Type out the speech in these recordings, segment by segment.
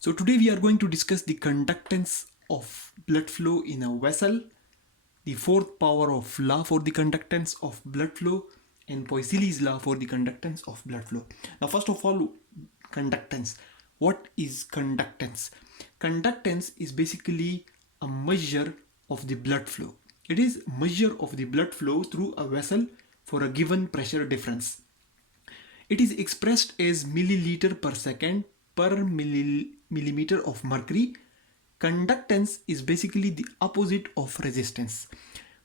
So today we are going to discuss the conductance of blood flow in a vessel, the fourth power of law for the conductance of blood flow, and Poisilis law for the conductance of blood flow. Now first of all, conductance. What is conductance? Conductance is basically a measure of the blood flow. It is a measure of the blood flow through a vessel for a given pressure difference. It is expressed as milliliter per second per millimeter of mercury. Conductance is basically the opposite of resistance.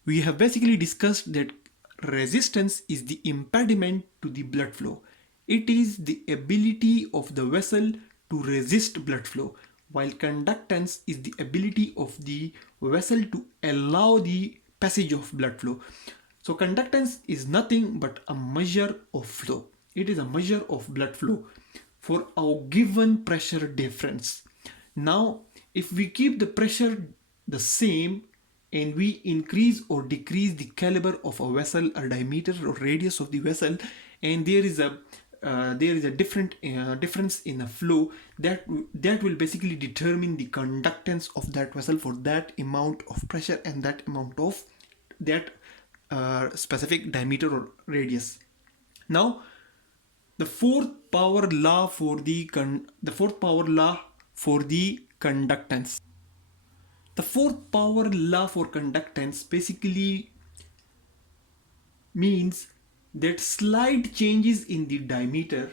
We have basically discussed that resistance is the impediment to the blood flow. It is the ability of the vessel to resist blood flow, while conductance is the ability of the vessel to allow the passage of blood flow. So conductance is nothing but a measure of flow. It is a measure of blood flow for our given pressure difference. Now, if we keep the pressure the same and we increase or decrease the caliber of a vessel or diameter or radius of the vessel, and there is a different difference in the flow, that will basically determine the conductance of that vessel for that amount of pressure and that amount of that specific diameter or radius. Now, the fourth power law for the conductance. The fourth power law for conductance basically means that slight changes in the diameter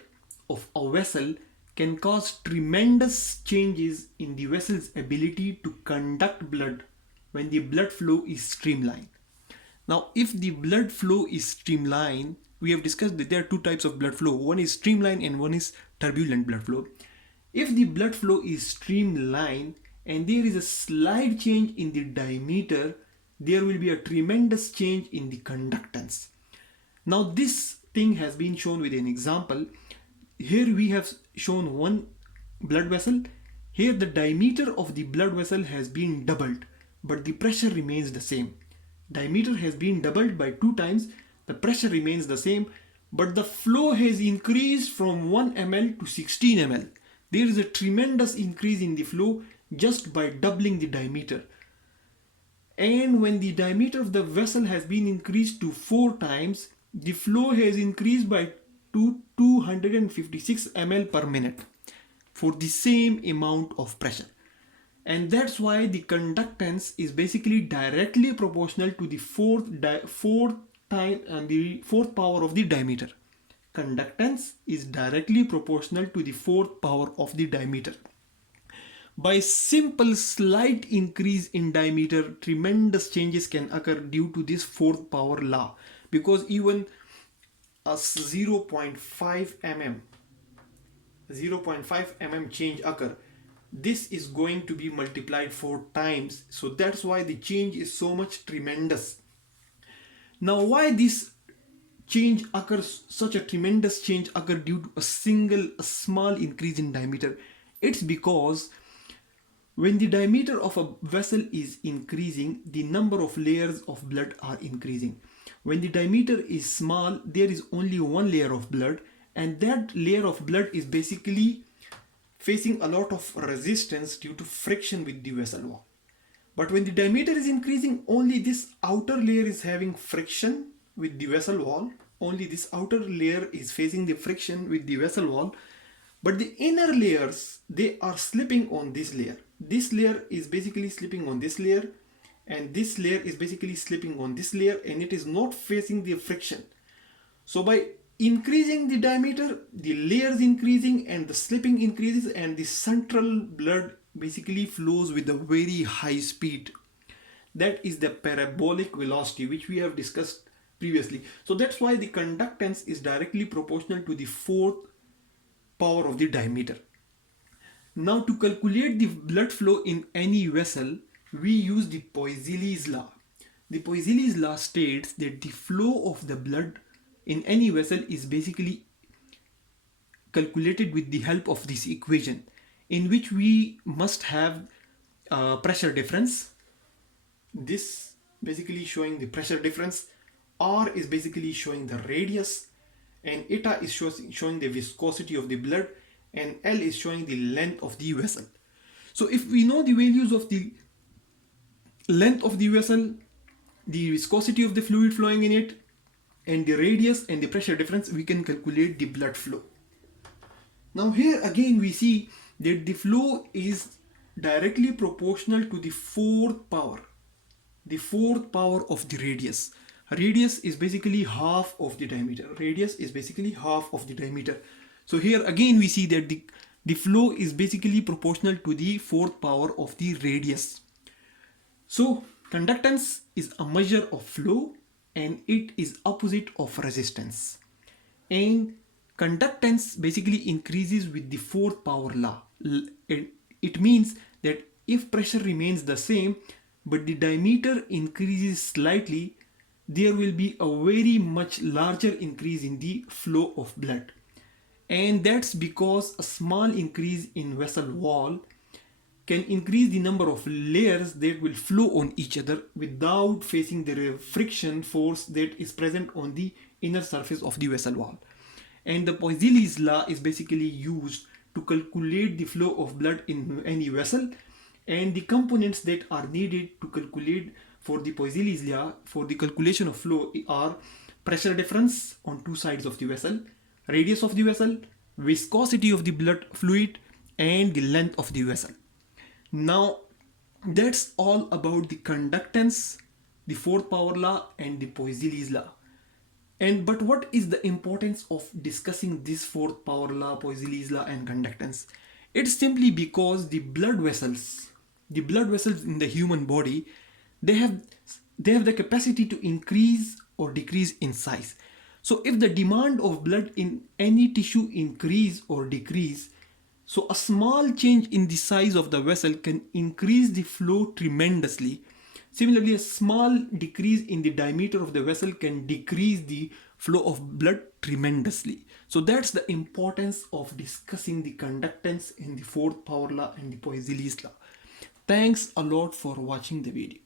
of a vessel can cause tremendous changes in the vessel's ability to conduct blood when the blood flow is streamlined. Now, if the blood flow is streamlined, we have discussed that there are two types of blood flow. One is streamlined and one is turbulent blood flow. If the blood flow is streamlined and there is a slight change in the diameter, there will be a tremendous change in the conductance. Now, this thing has been shown with an example. Here we have shown one blood vessel. Here the diameter of the blood vessel has been doubled, but the pressure remains the same. Diameter has been doubled by 2 times, the pressure remains the same, but the flow has increased from 1 ml to 16 ml. There is a tremendous increase in the flow just by doubling the diameter. And when the diameter of the vessel has been increased to 4 times, the flow has increased by 256 ml per minute for the same amount of pressure. And that's why the conductance is basically directly proportional to the fourth power of the diameter. Conductance is directly proportional to the fourth power of the diameter. By simple slight increase in diameter, tremendous changes can occur due to this fourth power law, because even a 0.5 mm change occur, this is going to be multiplied 4 times. So that's why the change is so much tremendous. Now, why this change occurs, such a tremendous change occur due to a small increase in diameter? It's because when the diameter of a vessel is increasing, the number of layers of blood are increasing. When the diameter is small, there is only one layer of blood, and that layer of blood is basically facing a lot of resistance due to friction with the vessel wall. But when the diameter is increasing, only this outer layer is having friction with the vessel wall. Only this outer layer is facing the friction with the vessel wall. But the inner layers, they are slipping on this layer. This layer is basically slipping on this layer, and this layer is basically slipping on this layer, and it is not facing the friction. So by increasing the diameter, the layers increasing and the slipping increases, and the central blood basically flows with a very high speed. That is the parabolic velocity, which we have discussed previously. So that's why the conductance is directly proportional to the fourth power of the diameter. Now, to calculate the blood flow in any vessel, we use the Poisilis law. The Poisilis law states that the flow of the blood in any vessel is basically calculated with the help of this equation, in which we must have pressure difference. This basically showing the pressure difference, R is basically showing the radius, and eta is showing the viscosity of the blood, and L is showing the length of the vessel. So if we know the values of the length of the vessel, the viscosity of the fluid flowing in it, and the radius and the pressure difference, we can calculate the blood flow. Now here again we see that the flow is directly proportional to the fourth power of the radius. Radius is basically half of the diameter. So here again we see that the flow is basically proportional to the fourth power of the radius. So conductance is a measure of flow and it is opposite of resistance. And conductance basically increases with the fourth power law. It means that if pressure remains the same but the diameter increases slightly, there will be a very much larger increase in the flow of blood. And that's because a small increase in vessel wall can increase the number of layers that will flow on each other without facing the friction force that is present on the inner surface of the vessel wall. And the Poisilis law is basically used to calculate the flow of blood in any vessel, and the components that are needed to calculate for the Poisilis law for the calculation of flow are pressure difference on two sides of the vessel, radius of the vessel, viscosity of the blood fluid, and the length of the vessel. Now that's all about the conductance, the fourth power law, and the Poisilis law. But what is the importance of discussing this fourth power law, Poisilis law, and conductance? It's simply because the blood vessels in the human body, they have the capacity to increase or decrease in size. So if the demand of blood in any tissue increase or decrease, so a small change in the size of the vessel can increase the flow tremendously. Similarly, a small decrease in the diameter of the vessel can decrease the flow of blood tremendously. So that's the importance of discussing the conductance in the fourth power law and the Poisilis law. Thanks a lot for watching the video.